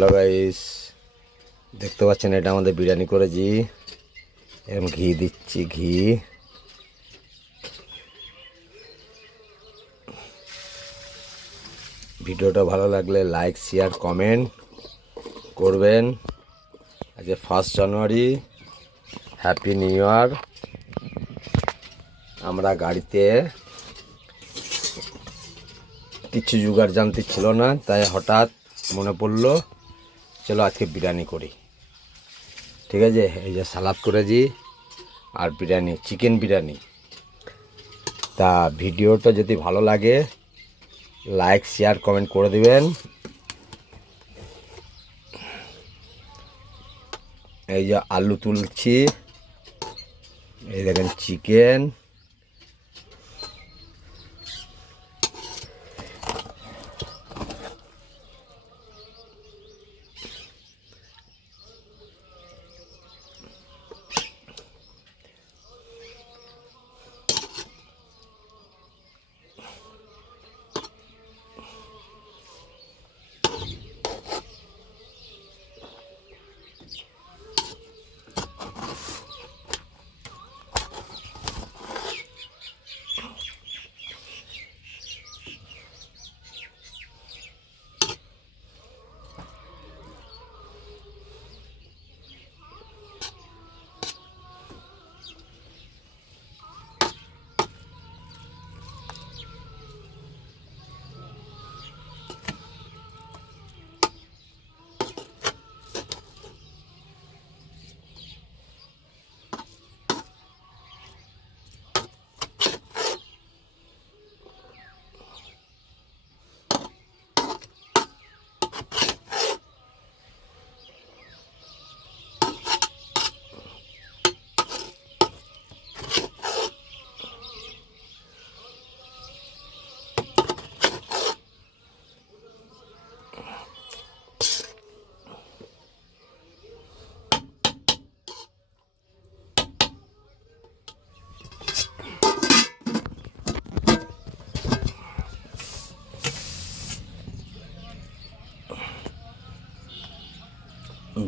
Hello guys, দেখতে পাচ্ছেন এটা আমাদের বিরিয়ানি করেছি। এরকম ঘি দিচ্ছি, ঘি। ভিডিওটা ভালো লাগলে লাইক, শেয়ার, কমেন্ট করবেন। আজকে 1 জানুয়ারি, হ্যাপি নিউ ইয়ার। আমরা গাড়িতে কিছু জোগাড় জানতে ছিল না, তাই হঠাৎ মনে পড়লো চলো আজকে বিরিয়ানি করি। ঠিক আছে, এই যে সালাদ করেছি আর বিরিয়ানি, চিকেন বিরিয়ানি। তা ভিডিওটা যদি ভালো লাগে লাইক, শেয়ার, কমেন্ট করে দিবেন। এই যে আলু তুলছি, এই দেখেন চিকেন।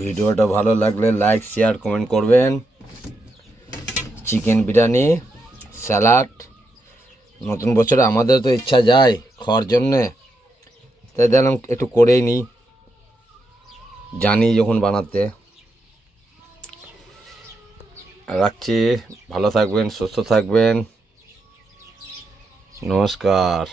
ভিডিওটা ভালো লাগলে লাইক, শেয়ার, কমেন্ট করবেন। Chicken biryani, salad. নতুন বছরে আমাদের তো ইচ্ছা যায় খাওয়ার জন্যে, তাই দেখলাম একটু করেই নিই, জানি যখন বানাতে। রাখছি, ভালো থাকবেন, সুস্থ থাকবেন, নমস্কার।